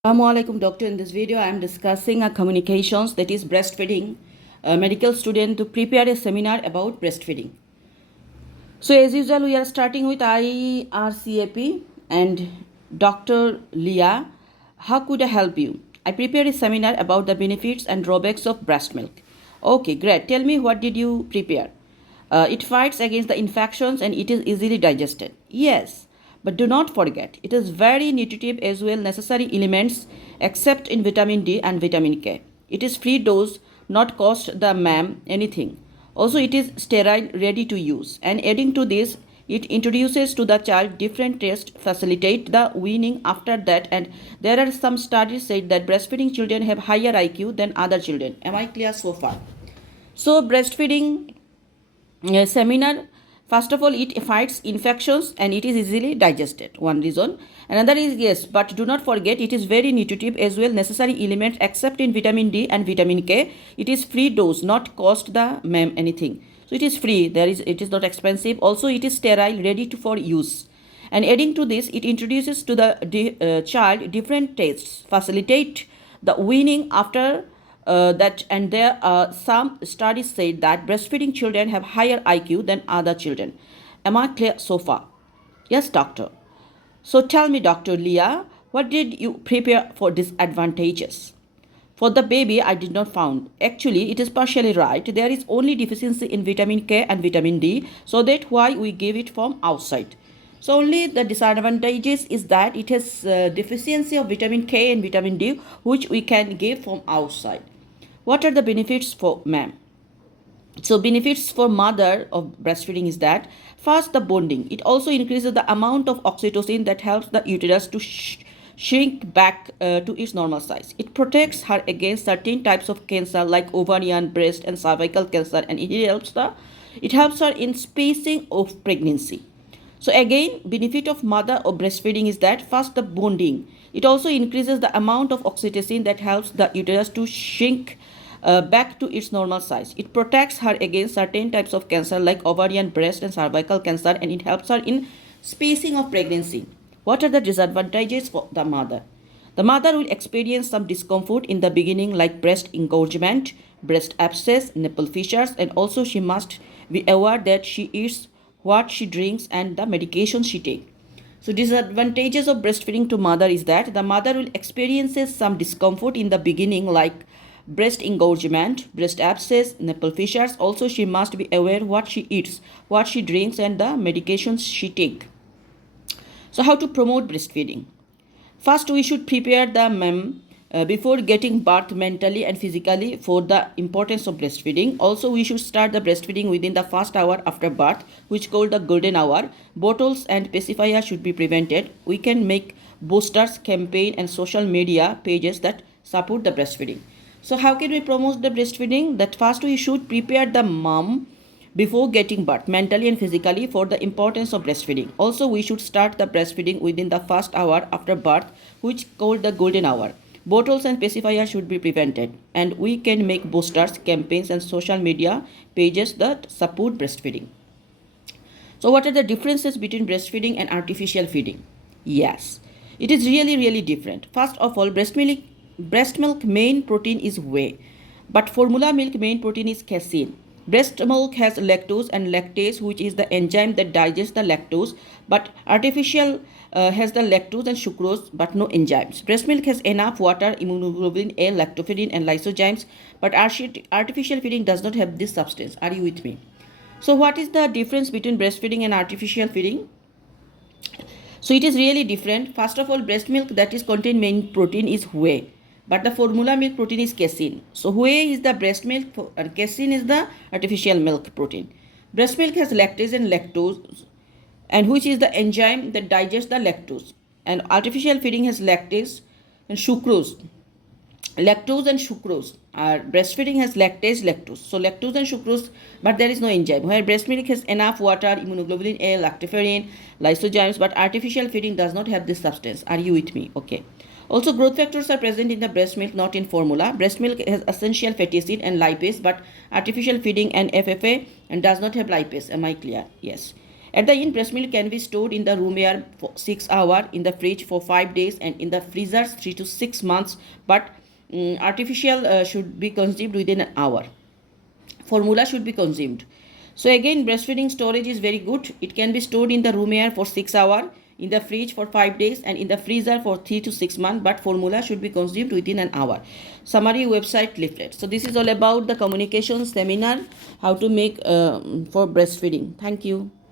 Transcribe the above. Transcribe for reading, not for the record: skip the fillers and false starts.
Assalamualaikum doctor. In this video I am discussing a communications, that is breastfeeding, a medical student to prepare a seminar about breastfeeding. So as usual we are starting with IRCAP and Dr. Leah. How could I help you? I prepared a seminar about the benefits and drawbacks of breast milk. Okay, great. Tell me, what did you prepare? It fights against the infections and it is easily digested. Yes, but do not forget, it is very nutritive as well, necessary elements except in vitamin D and vitamin K. It is free dose, not cost the ma'am anything. Also, it is sterile, ready to use. And adding to this, it introduces to the child different tastes, facilitate the weaning after that. And there are some studies said that breastfeeding children have higher IQ than other children. Am I clear so far? So breastfeeding seminar, first of all, it fights infections and it is easily digested, one reason. Another is, yes, but do not forget, it is very nutritive as well, necessary elements except in vitamin D and vitamin K. It is free dose, not cost the ma'am anything. So it is free, it is not expensive. Also it is sterile, ready for use. And adding to this, it introduces to the child different tastes, facilitate the weaning after that. And there are some studies said that breastfeeding children have higher IQ than other children. Am I clear so far? Yes, doctor. So tell me, Dr. Leah, what did you prepare for disadvantages? For the baby, I did not found. Actually, it is partially right. There is only deficiency in vitamin K and vitamin D, so that why we give it from outside. So only the disadvantages is that it has deficiency of vitamin K and vitamin D, which we can give from outside. What are the benefits for ma'am? So benefits for mother of breastfeeding is that, first, the bonding. It also increases the amount of oxytocin that helps the uterus to shrink back to its normal size. It protects her against certain types of cancer like ovarian, breast and cervical cancer, and it helps her in spacing of pregnancy. So again, benefit of mother of breastfeeding is that, first, the bonding. It also increases the amount of oxytocin that helps the uterus to shrink back to its normal size. It protects her against certain types of cancer like ovarian, breast and cervical cancer, and it helps her in spacing of pregnancy. What are the disadvantages for the mother? The mother will experience some discomfort in the beginning like breast engorgement, breast abscess, nipple fissures, and also she must be aware that she eats, what she drinks, and the medication she takes. So disadvantages of breastfeeding to mother is that the mother will experience some discomfort in the beginning like breast engorgement, breast abscess, nipple fissures. Also she must be aware what she eats, what she drinks, and the medications she take. So how to promote breastfeeding? First, we should prepare the ma'am before getting birth mentally and physically for the importance of breastfeeding. Also, we should start the breastfeeding within the first hour after birth, which called the golden hour. Bottles and pacifier should be prevented. We can make boosters, campaign and social media pages that support the breastfeeding. So how can we promote the breastfeeding? That first we should prepare the mom before getting birth mentally and physically for the importance of breastfeeding. Also, we should start the breastfeeding within the first hour after birth, which called the golden hour. Bottles and pacifiers should be prevented, and we can make boosters, campaigns and social media pages that support breastfeeding. So what are the differences between breastfeeding and artificial feeding? Yes, it is really different. First of all, breast milk main protein is whey, but formula milk main protein is casein. Breast milk has lactose and lactase, which is the enzyme that digests the lactose, but artificial has the lactose and sucrose, but no enzymes. Breast milk has enough water, immunoglobulin A, lactoferrin and lysozymes, but artificial feeding does not have this substance. Are you with me? So what is the difference between breastfeeding and artificial feeding? So it is really different. First of all, breast milk that is contain main protein is whey, but the formula milk protein is casein. So whey is the breast milk and casein is the artificial milk protein. Breast milk has lactase and lactose, and which is the enzyme that digests the lactose. And artificial feeding has lactase and sucrose. Lactose and sucrose. Breastfeeding has lactase, lactose. So lactose and sucrose, but there is no enzyme. Where breast milk has enough water, immunoglobulin A, lactoferrin, lysozymes, but artificial feeding does not have this substance. Are you with me? Okay. Also, growth factors are present in the breast milk, not in formula. Breast milk has essential fatty acid and lipase, but artificial feeding and FFA and does not have lipase. Am I clear? Yes. At the end, breast milk can be stored in the room air for 6 hours, in the fridge for 5 days, and in the freezer 3 to 6 months. But artificial should be consumed within an hour. Formula should be consumed. So again, breastfeeding storage is very good. It can be stored in the room air for 6 hours, in the fridge for 5 days, and in the freezer for 3 to 6 months, but formula should be consumed within an hour. Summary website leaflet. So this is all about the communication seminar, how to make for breastfeeding. Thank you.